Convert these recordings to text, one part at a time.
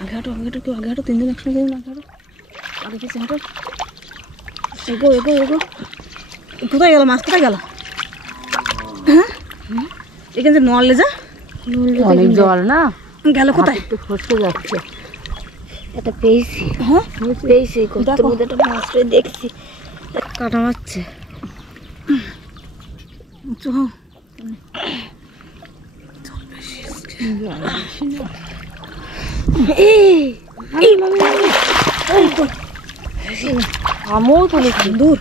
আগে হাঁটো কেউ আগে হাঁটো, 3 জন একসঙ্গে আগে হাঁটো, আগে পিছিয়ে হাঁটো, এগো এগো এগো। কোথায় গেল মাছ, কোথায় গেল? হ্যাঁ এখান থেকে নোয়ালে যা, অনেক জল না গেল কোথায়? একটু ফসকে যাচ্ছে। এটা পেয়েছি, হ্যাঁ পেয়েছি গর্তের মধ্যে একটা মাছ পেয়ে দেখছি, কাটা মারছে। আমিও তুলেছি দূর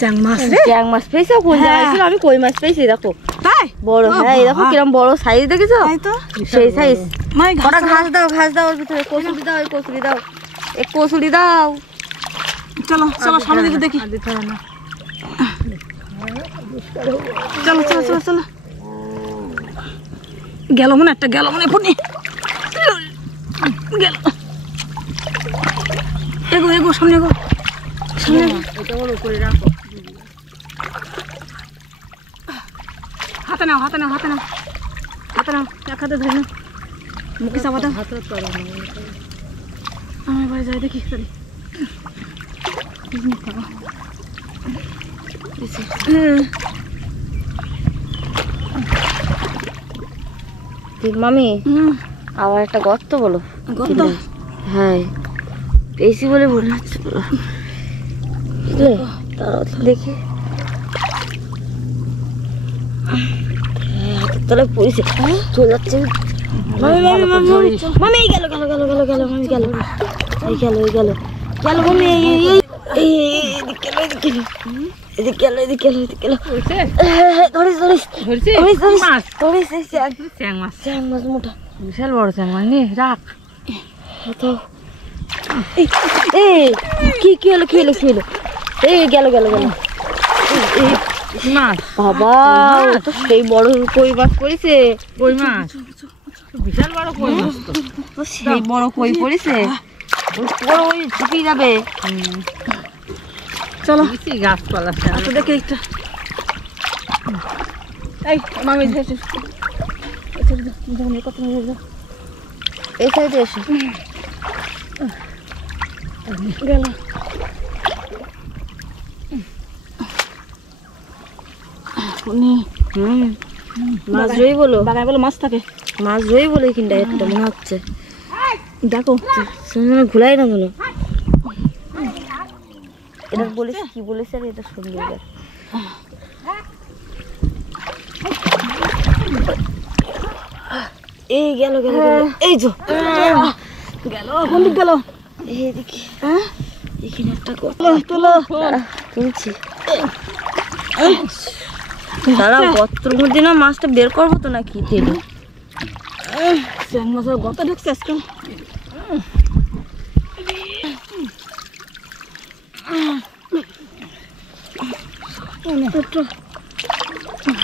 চ্যাং মাছ রে, চ্যাং মাছ পেয়েছি। কোন জায়গায় ছিল? আমি কই মাছ পেয়েছি, দেখো তাই বড়। হ্যাঁ এই দেখো কিরম বড় সাইজ, দেখেছো? তাই তো সেই সাইজ। মানে কটা ঘাস দাও, ঘাস দাও ওর ভিতরে, কচুরি দাও, কচুরি দাও, এক কচুরি দাও। চলো চলো সামনে দিকে দেখি, চলো চলো চলো চলো। গেল মনে, একটা গেল মনে, ফোনে গেল। এগো এগো সামনে এগো, সামনে এটা ওর উপরে রাখো, হাতে নাও হাতে নাও হাতে নাও হাতে নাও, এক হাতে ধরে নাও, মুখে চাপা দাও। আমি বাড়ি যাই দেখি সরি। মামি আবার একটা গর্ত বলো। গর্ত? হ্যাঁ পেয়েছি বলে মনে হচ্ছে, বুঝলে? তারাও দেখি হাতের তলায় পড়েছে, চলে যাচ্ছে। মামি মামি মামি মামি এই গেল গেল গেল গেল গেল মামি গেল, এই গেল এই গেল গেল মামি, এই এদিকে গেল এদিকে গেল এদিকে গেল এদিকে গেল এদিকে গেল। ধরিস ধরিস ধরিস ধরিস মাছ, ধরিস এই চ্যাং মাছ, চ্যাং মাছ মোটা, বিশাল বড় চ্যাং মাছ। নে রাখ তো। এই কি কি হলো কি হলো কি হলো? এই গেল গেল গেল মাছ। বাবা তো সেই বড় কই মাছ পড়েছে, কই মাছ বিশাল বড় কই মাছ, তো সেই বড় কই পড়েছে, বড় ওই ঝুঁকিয়ে যাবে। চলো গাছপালা আচ্ছা দেখি একটা, এই মামি ধরেছে, কত এই সাইডে এসো। গেল মাছ রই বলো, বাগায় বলো মাছ থাকে, মাছ রই বলে কিনটা একটা মনে হচ্ছে। দেখো ঘুলাই না মনে, এটা বলেছে কি বলেছে আর এটা শুনবে। এই গেল গেল এই তো গেল, কোন দিক গেল? এইদিকে এখানে একটা তোলো তুলছি, দাঁড়াও গর্তের মধ্যে না মাছটা বের করবো তো নাকি তেলে। চ্যাং মাছের গত ঢুকছে আজকাল।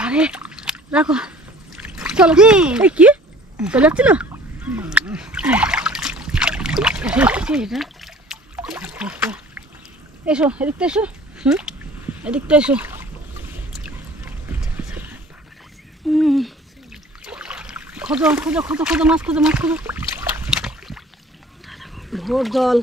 আরে রাখো চলো। এই কি চলে যাচ্ছিল? এসো এদিকটা এসো, এদিকটা এসো। খোঁজো খোঁজো খোঁজো খোঁজো মাছ খোঁজো মাছ খোঁজো, ভোর জল।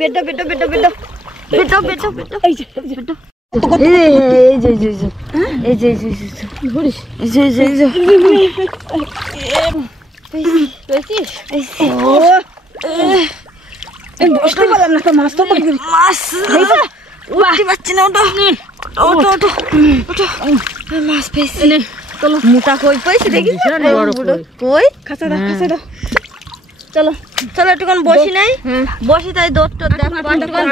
বেটা বেটা বেটা বেটা বেটা বেটা বেটা এই যে বেটা এই যে এই যে এই যে এই যে ধরিস, এই যে এই যে এই যে বসতে পারলাম না, তো মাছ তো মাছ উঠতে পারছি না। ওটা ওটা ওটা ওটা মাছ পেয়েছি, মোটা কই পেয়েছি দেখি, কই খাঁচা দাও খাঁচা দাও। চলো চলো একটুখান বসি নাই, বসি তাই দৌড়টা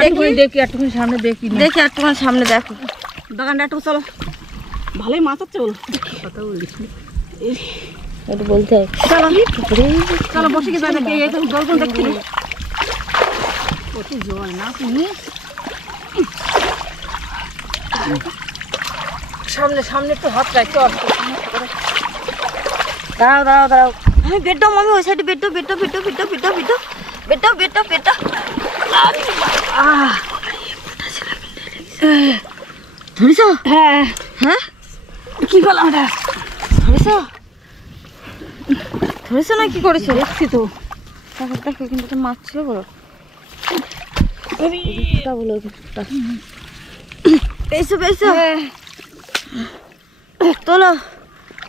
দেখো, দেখি একটুখানি সামনে দেখি, দেখি একটুখানি সামনে দেখো বাগানটা একটু চলো, ভালোই মাছ হচ্ছে বলো, কথা বলিস একটু বলতে হয়। চলো চলো বসে কি দেখি, এই জল দেখছি কত জল না তুমি। সামনে সামনে একটু হাত রাখতে, দাঁড়াও দাঁড়াও দাঁড়াও আমি বেড দাও মামি ওই সাইডে বেড দাও বেড দাও বেড দাও বেড দাও বেড দাও বেড দাও বেড দাও বেড দাও বেড দাও ধরেছ? হ্যাঁ হ্যাঁ কি করলাম এটা? ধরেছ ধরেছ না কি করেছো? দেখছি তো। দেখো দেখো কিন্তু একটা মাছ ছিল বলো বলো পেয়েছো পেয়েছো তোলো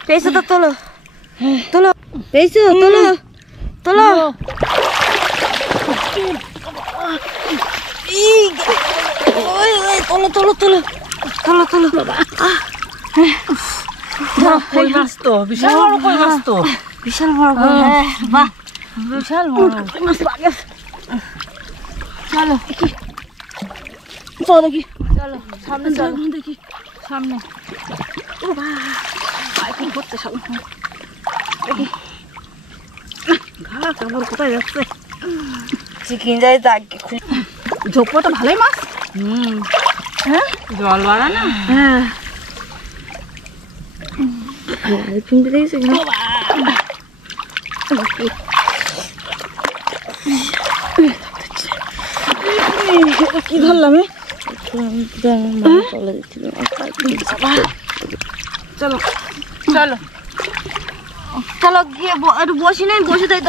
পেয়েছো তো তোলো তোলো পেয়েছো তোলো তোলো তোলো তোলো তোলো তোলো তোলো কই মাছ তো, বিশাল বড় কই মাছ তো। বিশাল বড় কই মাছ। বাহ বিশাল বড় কই মাছ পাওয়া গেছে। চলো চলো দেখি, চলো সামনে চলো দেখি সামনে। ও বাবা এখন করতে সামনে দেখি ঘা কামড় কোথায় যাচ্ছে? চিকেন যাই তাকে ঝোপো তো ভালোই মাছ। হ্যাঁ জল বাড়া না হ্যাঁ চিনতে দেখেছি কি ধরলাম? চলে দিচ্ছিল চলো চলো চলো গিয়ে একটু বসি নাই বসে তাই